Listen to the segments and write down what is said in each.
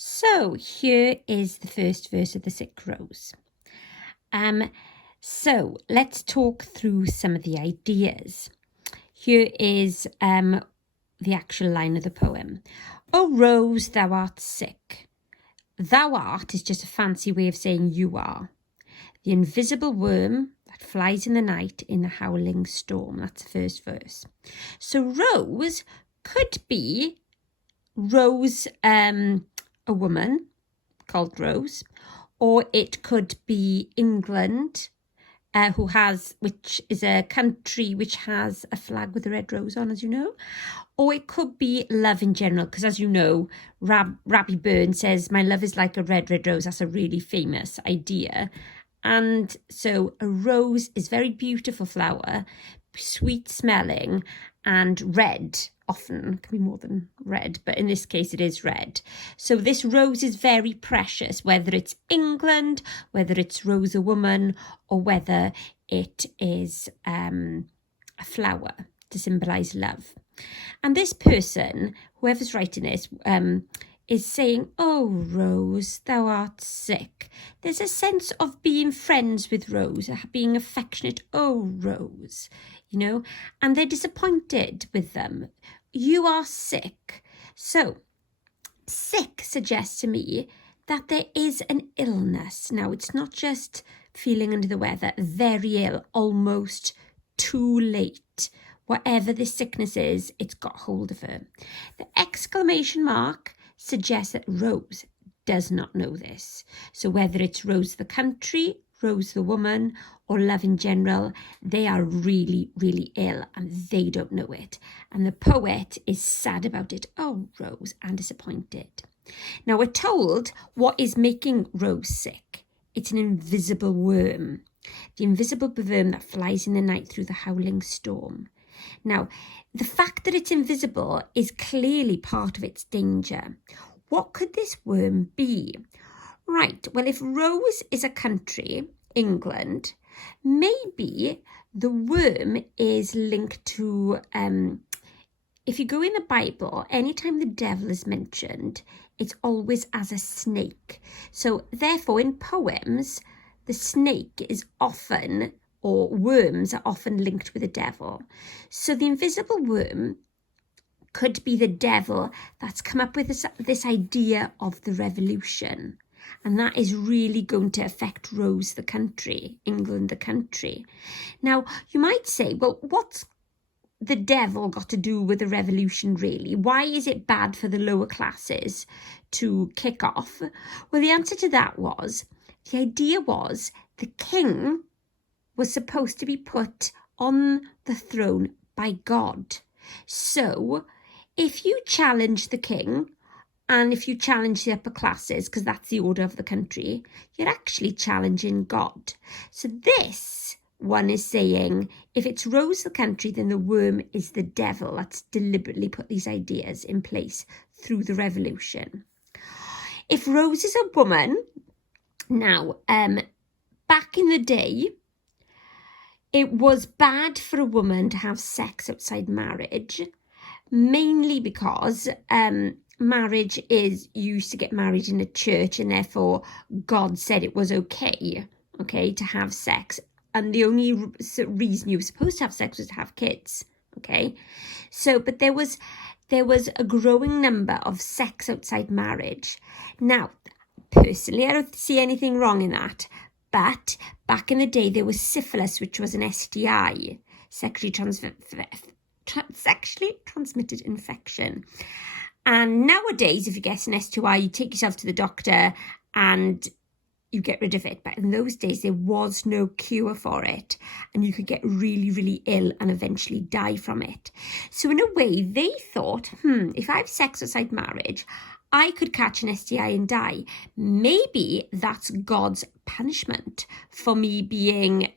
So here is the first verse of the Sick Rose. So let's talk through some of the ideas. Here is the actual line of the poem. "O rose, thou art sick." Thou art is just a fancy way of saying you are. The invisible worm that flies in the night in the howling storm. That's the first verse. So rose could be Rose, a woman called Rose, or it could be England, which is a country which has a flag with a red rose on, as you know, or it could be love in general, because as you know, Rabbi Byrne says, "My love is like a red, red rose." That's a really famous idea. And so a rose is very beautiful flower, sweet smelling and red. Often can be more than red, but in this case it is red. So this rose is very precious, whether it's England, whether it's Rose a woman, or whether it is a flower to symbolise love. And this person, whoever's writing this, is saying, "Oh, Rose, thou art sick." There's a sense of being friends with Rose, being affectionate. "Oh, Rose," and they're disappointed with them. You are sick. So sick suggests to me that there is an illness. Now, it's not just feeling under the weather, very ill, almost too late. Whatever this sickness is, it's got hold of her. The exclamation mark suggests that Rose does not know this. So whether it's Rose the country, Rose the woman, or love in general, they are really, really ill and they don't know it. And the poet is sad about it. "Oh, Rose," and disappointed. Now we're told what is making Rose sick. It's an invisible worm. The invisible worm that flies in the night through the howling storm. Now, the fact that it's invisible is clearly part of its danger. What could this worm be? Right, well, if Rose is a country, England, maybe the worm is linked to, if you go in the Bible, anytime the devil is mentioned, it's always as a snake. So therefore, in poems, the snake is often, or worms are often linked with the devil. So the invisible worm could be the devil that's come up with this idea of the revolution. And that is really going to affect Rose the country, England the country. Now, you might say, well, what's the devil got to do with the revolution really? Why is it bad for the lower classes to kick off? Well, the answer to that was, the idea was the king was supposed to be put on the throne by God. So if you challenge the king, and if you challenge the upper classes, because that's the order of the country, you're actually challenging God. So this one is saying, if it's Rose the country, then the worm is the devil that's deliberately put these ideas in place through the revolution. If Rose is a woman, now, back in the day, it was bad for a woman to have sex outside marriage, mainly because marriage is, you used to get married in a church, and therefore God said it was okay to have sex. And the only reason you were supposed to have sex was to have kids, okay? So, but there was a growing number of sex outside marriage. Now, personally, I don't see anything wrong in that. But back in the day, there was syphilis, which was an STI, sexually transmitted infection. And nowadays, if you get an STI, you take yourself to the doctor and you get rid of it. But in those days, there was no cure for it. And you could get really, really ill and eventually die from it. So in a way, they thought, if I have sex outside marriage, I could catch an STI and die. Maybe that's God's punishment for me being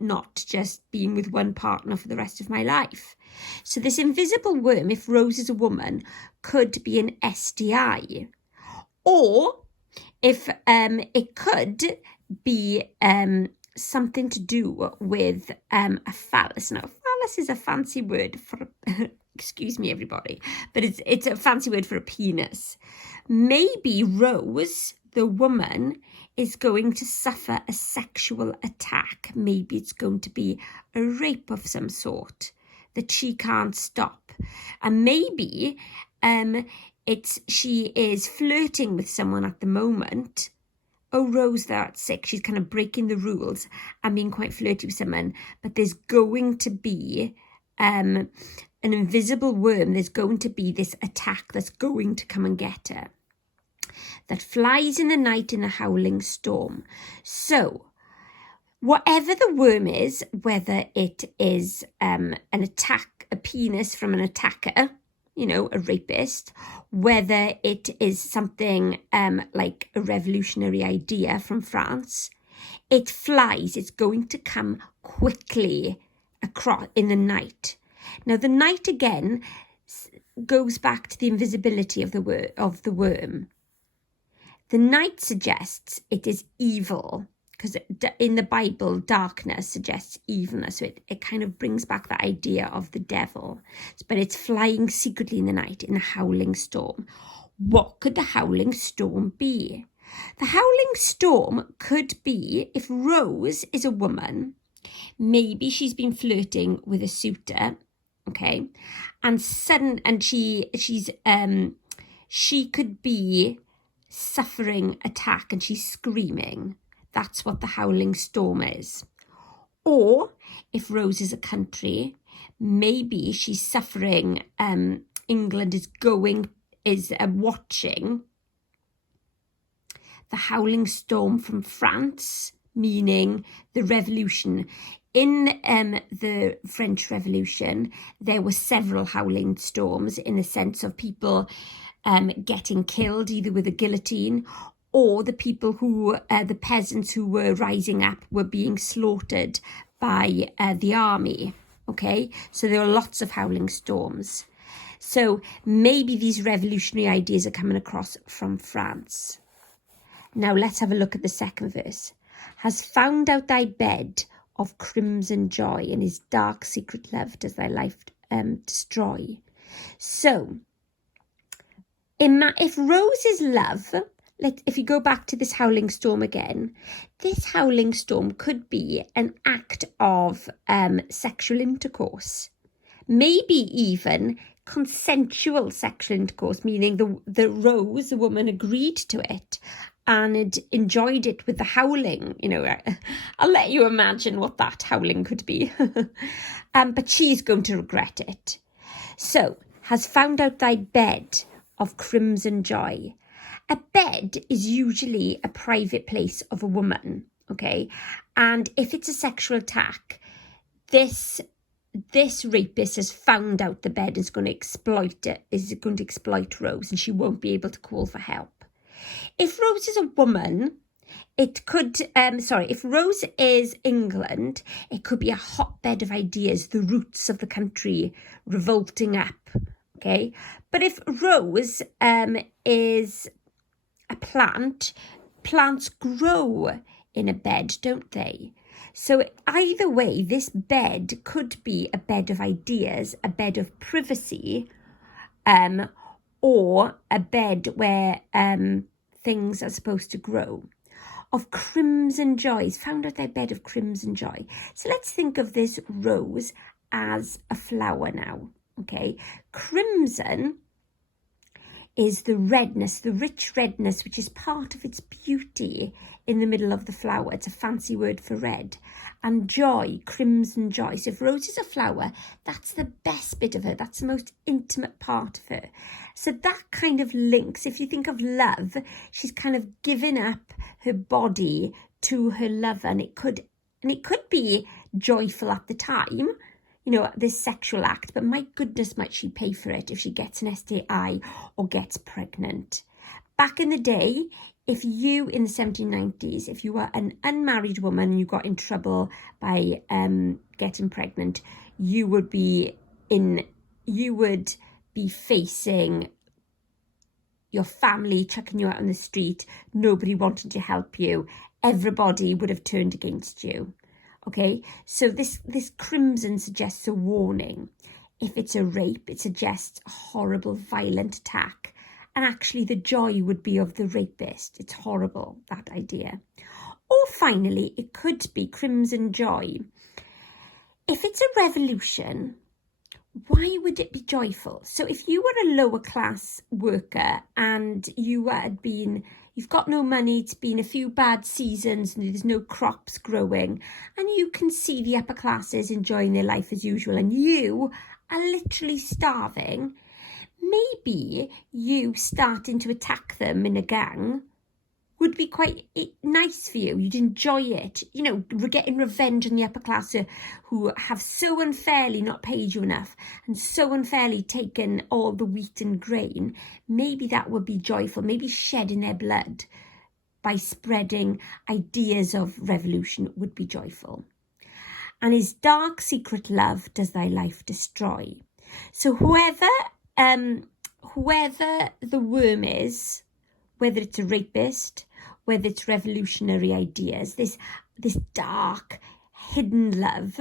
not just being with one partner for the rest of my life. So this invisible worm, if Rose is a woman, could be an STI. Or if it could be something to do with a phallus. Now, phallus is a fancy word for excuse me, everybody, but it's a fancy word for a penis. maybe Rose, the woman, is going to suffer a sexual attack. Maybe it's going to be a rape of some sort that she can't stop. And maybe she is flirting with someone at the moment. Oh, Rose, that's sick. She's kind of breaking the rules and being quite flirty with someone. But there's going to be an invisible worm. There's going to be this attack that's going to come and get her, that flies in the night in a howling storm. So whatever the worm is, whether it is an attack, a penis from an attacker, you know, a rapist, whether it is something like a revolutionary idea from France, it flies. It's going to come quickly across in the night. Now, the night again goes back to the invisibility of the worm. The night suggests it is evil, because in the Bible, darkness suggests evilness. So it kind of brings back that idea of the devil. But it's flying secretly in the night in a howling storm. What could the howling storm be? The howling storm could be, if Rose is a woman, maybe she's been flirting with a suitor, okay, and she could be suffering attack and she's screaming. That's what the howling storm is. Or if Rose is a country, maybe she's suffering. England is watching the howling storm from France, meaning the revolution. In the French Revolution, there were several howling storms in the sense of people getting killed either with a guillotine, or the people who, the peasants who were rising up were being slaughtered by the army, okay? So there are lots of howling storms. So maybe these revolutionary ideas are coming across from France. Now let's have a look at the second verse. Has found out thy bed of crimson joy, and his dark secret love does thy life destroy. So, if Rose's love, if you go back to this howling storm again, this howling storm could be an act of sexual intercourse, maybe even consensual sexual intercourse, meaning the Rose, the woman, agreed to it and had enjoyed it with the howling. You know, I'll let you imagine what that howling could be. But she's going to regret it. So, has found out thy bed of crimson joy. A bed is usually a private place of a woman, okay? And if it's a sexual attack, this rapist has found out the bed, is going to exploit Rose, and she won't be able to call for help. If Rose is a woman, it could, if Rose is England, it could be a hotbed of ideas, the roots of the country revolting up, okay? But if Rose is a plant, plants grow in a bed, don't they? So either way, this bed could be a bed of ideas, a bed of privacy, or a bed where things are supposed to grow. Of crimson joys, found out their bed of crimson joy. So let's think of this rose as a flower now, okay? Crimson is the redness, the rich redness, which is part of its beauty in the middle of the flower. It's a fancy word for red. And joy, crimson joy. So if Rose is a flower, that's the best bit of her. That's the most intimate part of her. So that kind of links, if you think of love, she's kind of given up her body to her lover. And it could be joyful at the time, you know, this sexual act, but my goodness, might she pay for it if she gets an STI or gets pregnant. Back in the day, if you, in the 1790s, if you were an unmarried woman and you got in trouble by getting pregnant, you would be facing your family chucking you out on the street, nobody wanting to help you, everybody would have turned against you. Okay, so this crimson suggests a warning. If it's a rape, it suggests a horrible, violent attack. and actually the joy would be of the rapist. It's horrible, that idea. Or finally, it could be crimson joy. If it's a revolution, why would it be joyful? So if you were a lower class worker and you've got no money, it's been a few bad seasons and there's no crops growing, and you can see the upper classes enjoying their life as usual and you are literally starving, maybe you starting to attack them in a gang would be quite nice for you. You'd enjoy it. You know, getting revenge on the upper class who have so unfairly not paid you enough and so unfairly taken all the wheat and grain. Maybe that would be joyful. Maybe shedding their blood by spreading ideas of revolution would be joyful. And his dark secret love does thy life destroy. So whoever the worm is, whether it's a rapist, whether it's revolutionary ideas, this dark, hidden love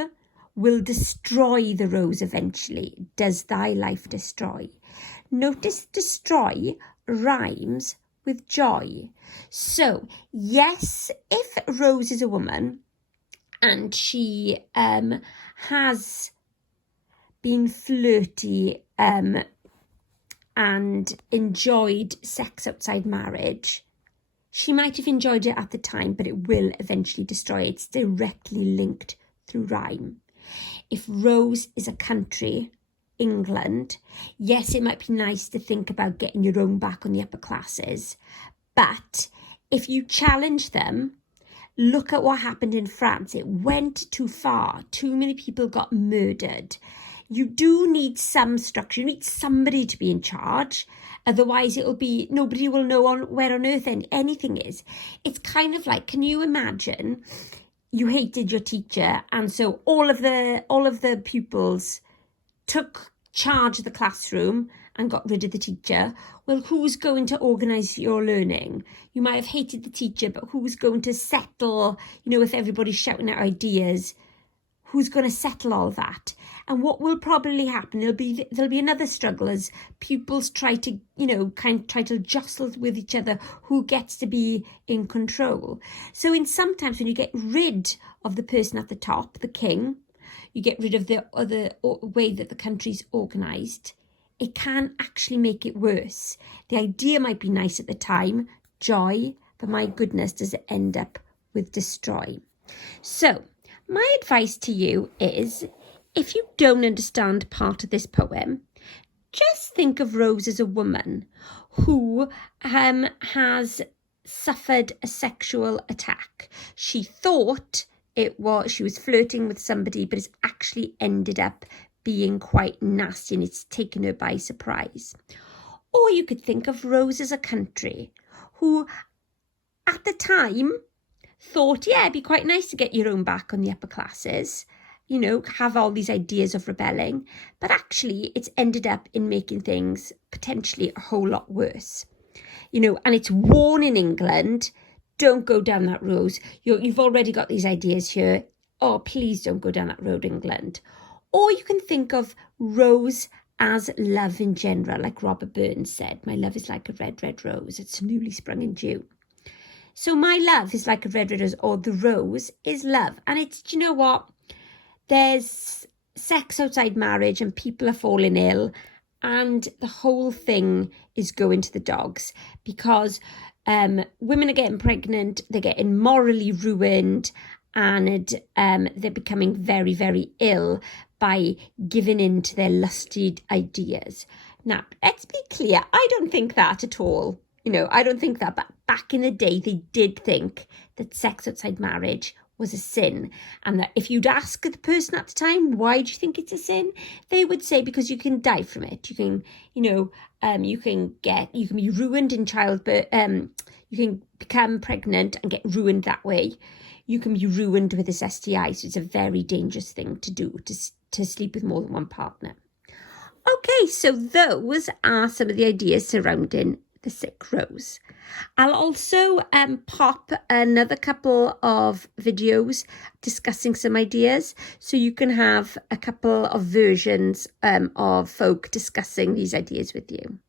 will destroy the rose eventually. Does thy life destroy? Notice destroy rhymes with joy. So, yes, if Rose is a woman and she has been flirty and enjoyed sex outside marriage, she might have enjoyed it at the time, but it will eventually destroy it. It's directly linked through rhyme. If Rose is a country, England, yes, it might be nice to think about getting your own back on the upper classes, but if you challenge them, look at what happened in France. It went too far. Too many people got murdered. You do need some structure. You need somebody to be in charge. Otherwise, nobody will know where on earth anything is. It's kind of like, can you imagine you hated your teacher and so all of the pupils took charge of the classroom and got rid of the teacher? Well, who's going to organise your learning? You might have hated the teacher, but who's going to settle, if everybody's shouting out ideas, who's going to settle all that? And what will probably happen, there'll be another struggle as pupils try to, try to jostle with each other who gets to be in control. So sometimes when you get rid of the person at the top, the king, you get rid of the other way that the country's organised, it can actually make it worse. The idea might be nice at the time, joy, but my goodness, does it end up with destroy? So my advice to you is, if you don't understand part of this poem, just think of Rose as a woman who has suffered a sexual attack. She thought she was flirting with somebody, but it's actually ended up being quite nasty and it's taken her by surprise. Or you could think of Rose as a country who at the time thought, yeah, it'd be quite nice to get your own back on the upper classes, have all these ideas of rebelling, but actually it's ended up in making things potentially a whole lot worse. And it's worn in England, don't go down that road. You've already got these ideas here. Oh, please don't go down that road, England. Or you can think of Rose as love in general, like Robert Burns said, my love is like a red, red rose. It's newly sprung in dew. So my love is like a red, red rose, or the rose is love. And it's, do you know what? There's sex outside marriage and people are falling ill and the whole thing is going to the dogs because women are getting pregnant, they're getting morally ruined and they're becoming very, very ill by giving in to their lusty ideas. Now, let's be clear, I don't think that at all. I don't think that, but back in the day, they did think that sex outside marriage was a sin, and that if you'd ask the person at the time, why do you think it's a sin? They would say because you can die from it. You can, you can be ruined in childbirth. You can become pregnant and get ruined that way. You can be ruined with this STI, so it's a very dangerous thing to do, to sleep with more than one partner. Okay, so those are some of the ideas surrounding the sick rose. I'll also pop another couple of videos discussing some ideas, so you can have a couple of versions of folk discussing these ideas with you.